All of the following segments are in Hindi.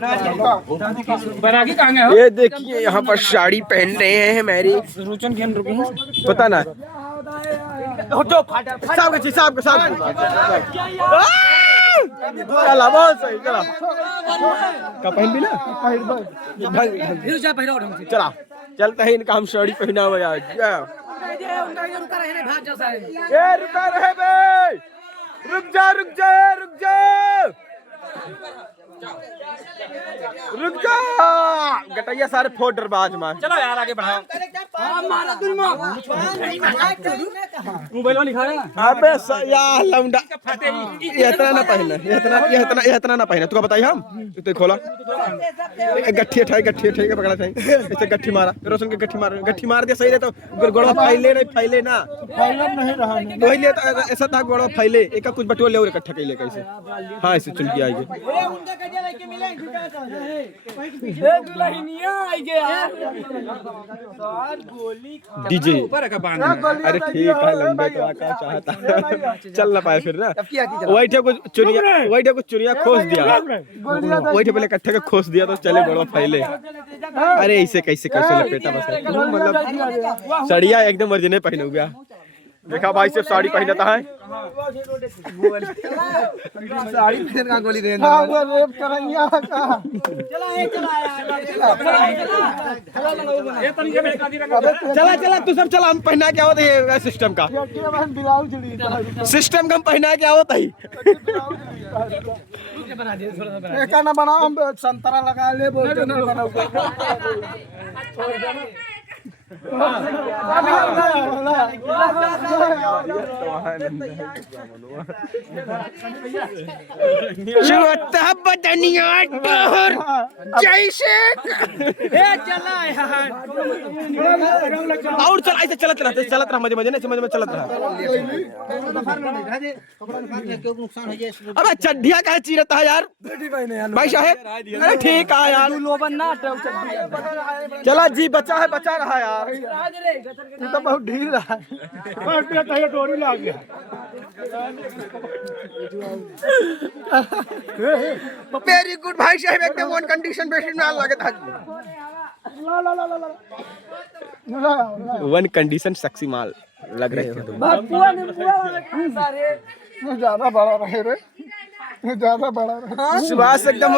बैरागी कहाँ गए हो? ये देखिए यहाँ पर साड़ी पहन रहे हैं मेरी रुचन खेल रुके हैं। पता ना चला बहुत सही चला का पहन भी ना चला चलता है इनका हम साड़ी पहना हुआ आज ये रुका रहे बे रुक जा गटैया सारे फोटर बाज मार चलो यार आगे बढ़ाओ। मोबाइल लिखा अबे यार लौंडा ये इतना ना पहले ये इतना ना पहले तू बताई हम तो खोला गट्ठी ठाई पकड़ा ठाई ऐसे गट्ठी मारा रोशन के गट्ठी मार दिया सही रहे तो गोड़वा फैले ना नहीं रहा पहले तो ऐसा था गोड़वा फैले एक कुछ बटुआ ले और इकट्ठा कैले कैसे हां ऐसे चल के आएंगे डीजे अरे ठीक है लंबे तो क्या चाहता चल ना पाए फिर ना वही कुछ चुनिया खोस दिया वही पहले इकट्ठे के खोस दिया तो चले बड़ो फैले अरे ऐसे कैसे लपेटा बस मतलब सड़िया एकदम वर्जिने पहने हो गया देखा भाई सिर्फ साड़ी पहनता है साड़ी पहन का गोली दे चला तू सब चला हम पहना क्या होता है सिस्टम का हम पहना क्या होता है ना बनाओ हम संतरा लगा ले बोलते ना बनाओ जैसे और चल ऐसे चलत रहा मजे मजे में चलत रहा अबे चड्ढिया का चीरता है यार भाई साहब अरे ठीक है यार चला जी बचा रहा यार तो बहुत ढील रहा है डोरी लग गया वेरी गुड भाई साहब एकदम वन कंडीशन बेसिस में लगे था वन कंडीशन सक्सी माल लग रहे थे तुम ज्यादा बड़ा रहे रे सुभाष एकदम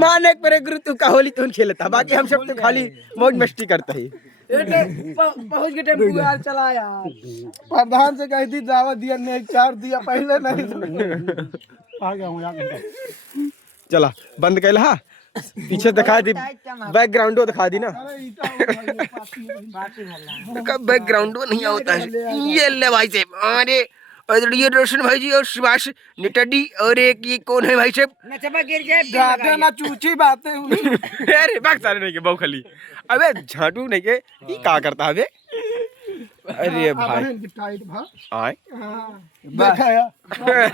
माने पर गुरु तू का होली तू खेलता बाकी हम सब तो खाली मौज मस्ती करते ही पहुंच के टेम्पू यार चला यार प्रधान से कही थी दावत दिया ने 4 दिया पहले नहीं आ गया हूं यार चला बंद कैला हा पीछे दिखा दी बैकग्राउंड दिखा दी ना बैकग्राउंड नहीं होता है ये ले भाई साहब अरे ये रोशन भाई जी और सुभाष नेटाडी और एक ये कौन है भाई साहब ना चूची बातें अरे बाग सारे नहीं के बहु खाली अबे झाटू नहीं के ये क्या करता है बे अरे भाई आए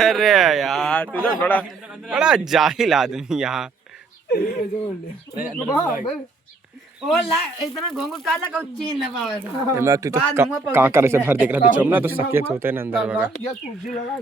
अरे यार तू तो बड़ा जाहिल आदमी यहाँ इतना घोंघ काला को चीन ना पावे मैं तो कांकर से भर देख रहा बिचो ना तो सकेत होते हैं अंदर वगैरह कुर्सी लगा